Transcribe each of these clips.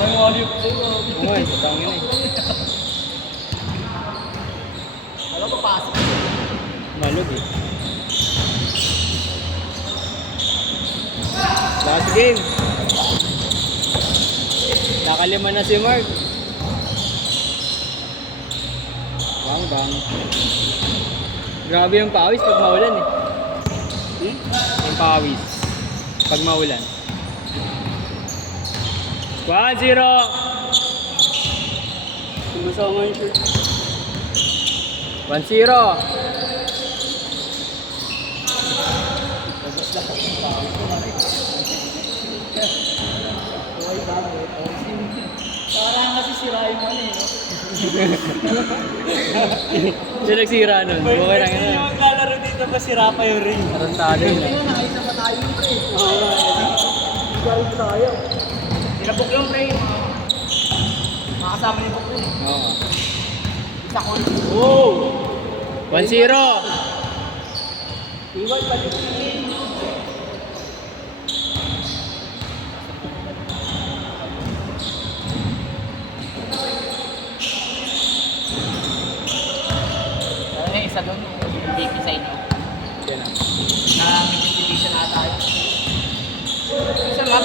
Tayo alip sa'yo. Oo, tangin na eh. Alam mo, pasok. Malog eh. Last game. Nakalima na si Mark. Bang bang. Grabe yung pawis pag maulan eh. Yung pawis pag maulan. 1-0. Sumasama yung shirt. 1-0. Parang kasi sira yung ano eh, no? Siya nagsira nun. Okay lang Kasi yun. yung maglalaro dito ba sira pa yung ring? Tarantado yun. Nakita pa tayo ito eh. Galing tayo. Tinapok yung pre. Makasama yung pokro. Oo. Isa ko. Oh! 1-0. Iwan pa yung isa doon, yung big sa inyo. Yan na. Na may division na tayo. Isa lang.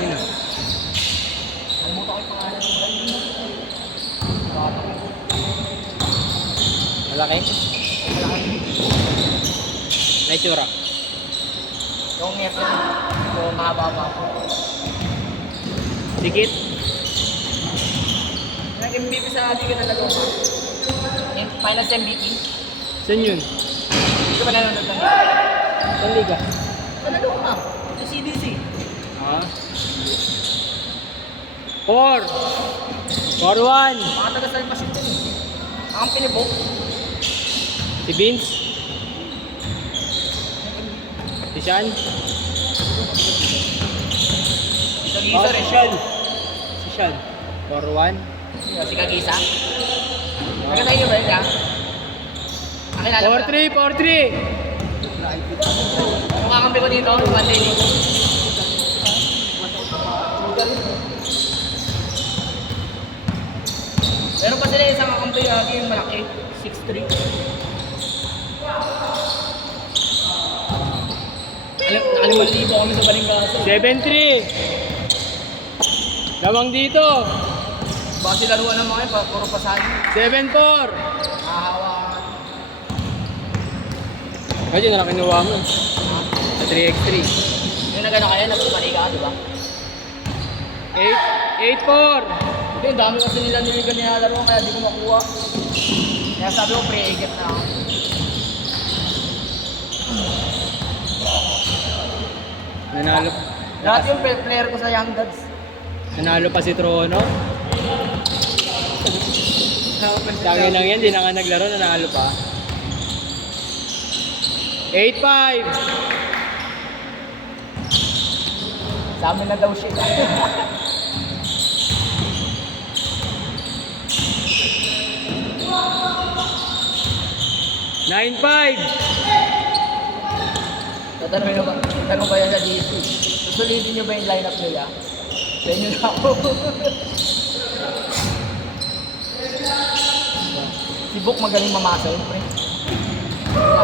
Sino? Alimutan ko yung pangalan ng band. Malaki? May tsura. Yung meron, yung mahaba-haba po. Sikit? Nag-MVP sa ating kinalagong pa. Finals MVP. Saan yun? Ito ba nanonood lang? Saan liga? Kinalagong pa. Sa CDC. Ah. 4. 4-1. Mga taga-salpas ito eh. Ang pinibok. Si Vince? Si Sean? Si Kagisa rin. Si Sean. 4-1. Si Kagisa. Nagkatay niyo ba yun ka? Akin alam ko. 4-3. 4-3. Yung kakampi ko dito, yung Monday ni. Meron pa sila isang kakampi yung malaki. 6'3". Nakalimutan libo kami sa Balinggaso. 7-3. Lawang dito. Baka sila ruwan ng mga yun, puro pasahan. 7-4. Kahawa. Kasi na lang kinuha mo. Sa 3x3. Yung nagano kaya, nagpapaliga ka, di ba? 8-4. Hindi, ang dami kasi nila niligan nilalaro, kaya di ko makuha. Kaya sabi ko, pre-egget na ako. Nanalo. Lahat yung player ko sa Young Gods. Nanalo pa si Trono. Tangi lang yan, di na nga naglaro, nanalo pa. 8-5. Sa amin na daw shit. 9-5. Tanong ba yan sa DC? Susulitin nyo ba yung lineup nila? Sa inyo na ako. Si Book magaling mamasa yun, pre. Sa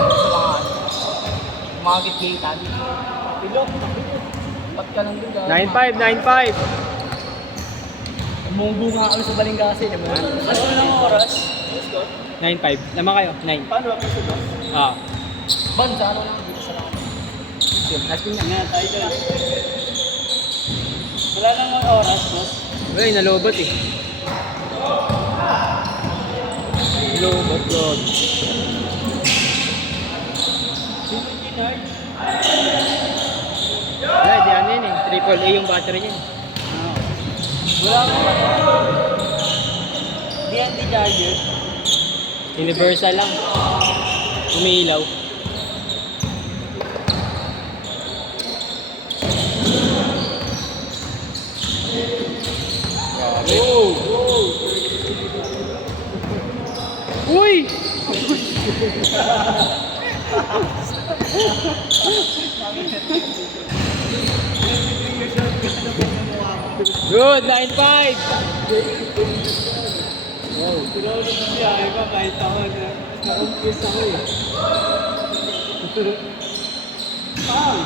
mga git-gitan. Pilok, ba't ka lang din? 9-5, 9-5. Munggo nga kami sa Balinggasin. Mas walang oras. 9-5. Naman kayo? 9. Paano ako sa boss? Ah. Ban, sa ano lang dito sa lang. Askin na. Nga, tayo doon. Wala nang oras, boss. Uy, nalobot eh. Lobot, God. Sino yung ginard? Wala, di ano yun eh. AAA yung battery niya. Wala nang ano. Di anti-charger. Universal lang. Umiilaw. Grabe. Uy! Good, 9-5. Wow. Pero siya, iba kahit ako na-confuse ako eh. Foul.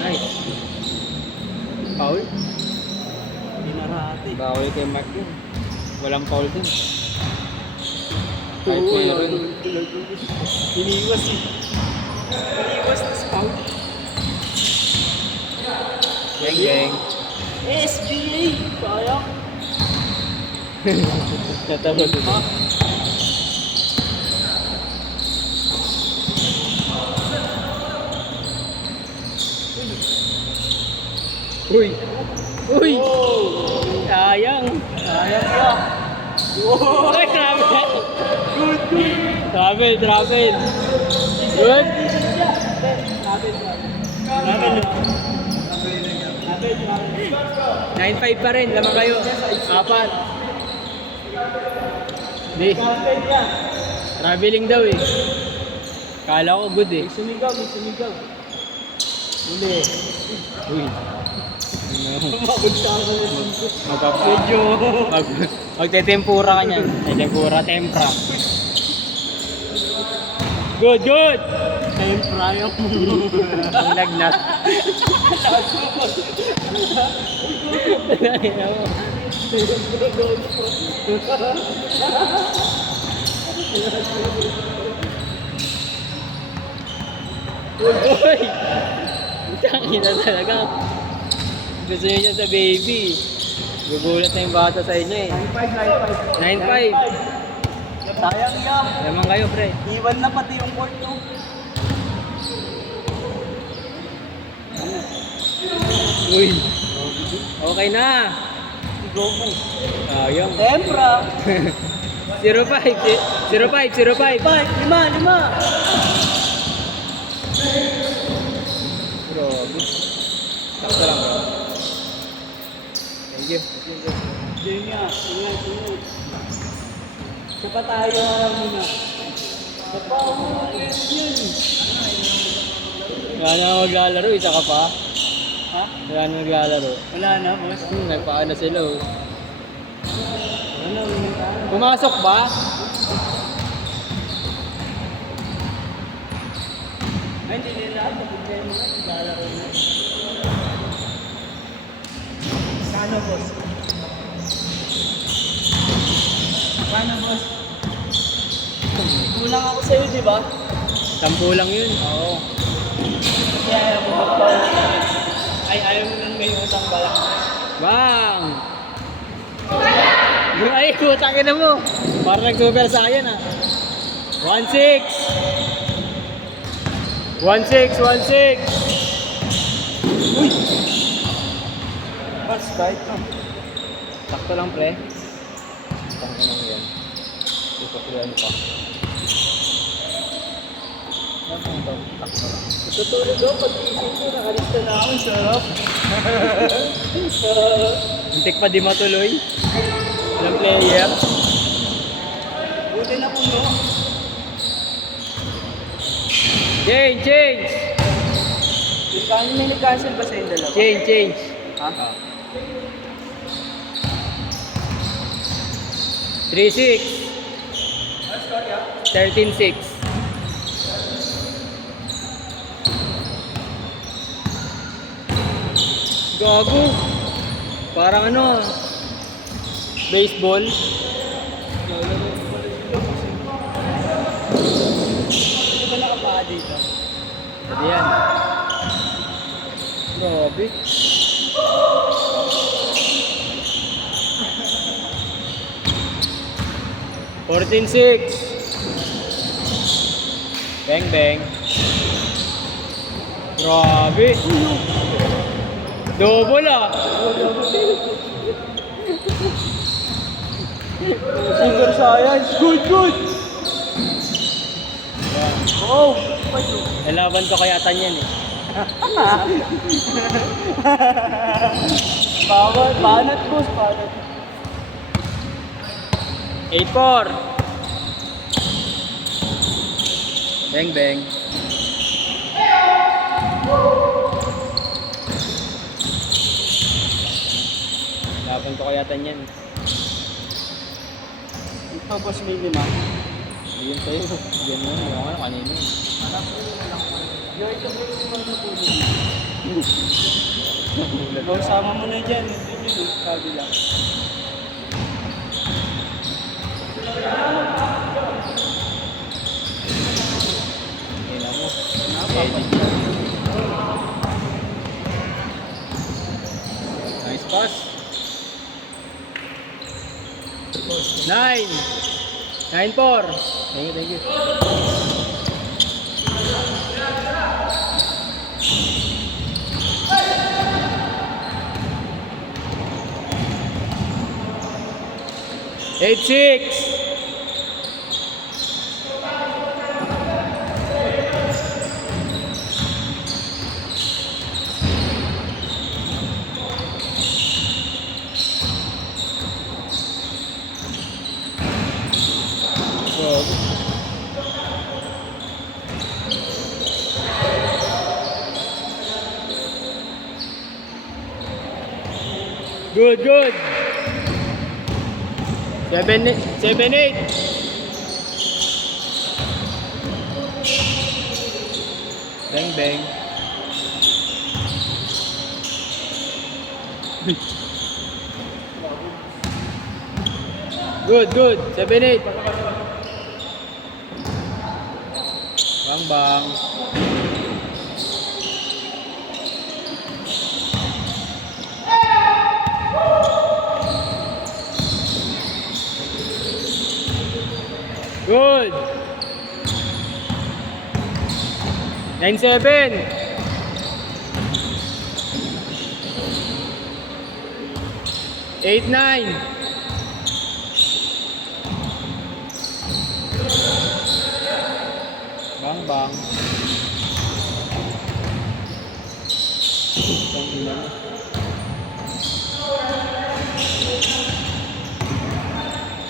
Nice. Foul? Pinarati. Bawal kay Mark yun. Walang foul dun. Kahit meron. Iniwas eh. Iniwas na foul. Geng, geng. SBA! Sayang. Natapos ito. Uy! Uy! Sayang! Sayang siya. Wow! Ay, grabe! Good, good. Travel, travel! Good! Natin. 9-5 pa rin, lamang kayo. Apat. Hindi. Traveling daw eh. Kala ko good eh. May sumigaw. Uli. Uy. Mabagsa ka na. Medyo. Magtetempura ka niyan. Ay, tempra. Good, good! Tempra yung Ang lagnat. Uy! Tangin na talaga. Gusto niyo siya sa baby. Gugulat na yung bata sa inyo eh. 9-5. Sayang yan. Lamang kayo, pre. Iwan na pati yung court no. Uy! Okay na! Go mo. Sayang. Tempra. 0-5. 0-5. 0-5. 5, 5, 5. Grabe. Sakto lang bro. Thank you. Jenya, sunod. Sapa tayo muna. Sapa mo yun. Wala na maglalaro, isa ka pa. Ha? Wala na maglalaro. Wala na, boss. Nagpaano sila oh. Ano, Pumasok ba? ay, hindi nila. Pagkaya mo na, lalaro na. Kano, boss? Kano, boss? Kulang ako sa'yo, di ba? 10 lang yun. Oo. Kasi ayaw mo magpaul. Ay, ayaw mo nang may utang balak. Bang! Ay, kutangin na mo. Parang nag-super saiyan ah. 1-6. 1-6. Uy! Mas, kahit na. Sakto lang pre. Sakto lang yan. Ipapilihan pa. Sakto lang. Tutulog ako pag-iisip ko, nakalista na ako, sarap. Muntik pa di matuloy. Ilang player. Buti na puno. Change! Paano may nag-cancel ba sa'yo dalawa? Change! Ha? 3-6. 13-6. Gago. Parang ano, baseball. Hindi ba nakapaa dito? Pwede yan. Grabe. Fourteen six. Bang bang. Grabe. Double ah. Super science. Good. Oh! Nalaban ko kay Atan yan eh. Banat boss, banat. 8-4. Bang bang. Laban ko kaya yan. Ito boss may lima. Yun sa'yo. Yan mo. Yung ano kanina. Alam ko na lang. Yung ito boss yung matutulog. Ikaw sama mo na dyan. Ito yun. Sabi lang. Yan ako. Nice pass. 9. 9-4. Thank you, thank you. Eight, 6. Good, good. 7, 8. Bang, bang. Good, good. 7, 8. Bang, bang. Good. 9-7. 8-9. Bang bang.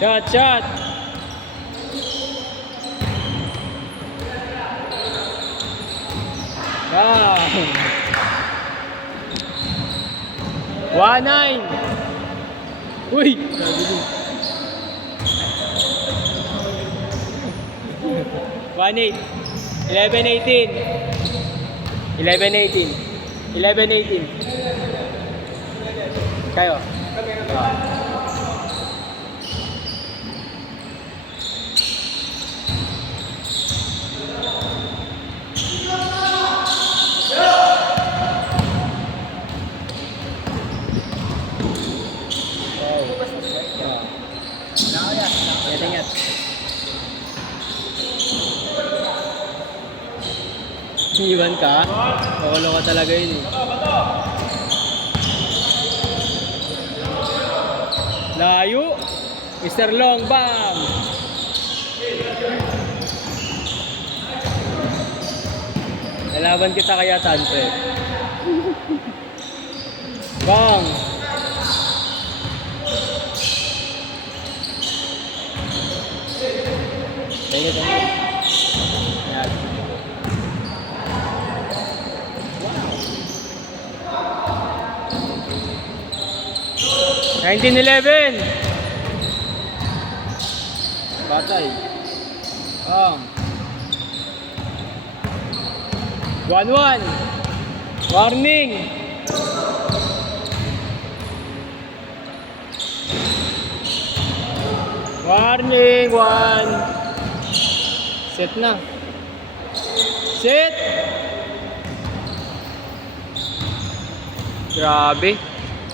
Shot, shot. Wow. 1-9. Uy. 1-8. 11-18. 11-18. 11-18. Kayo. Ingat. Iwan ka? Pakalo ka talaga yun eh. Layo. Mr. Long Bang. Nalaban kita kaya Tantre. Bang. Thank you, thank you. Yan. Wow. 19-11. Batay. 1-1. Warning. Warning. 1. Set na. Set. Grabe.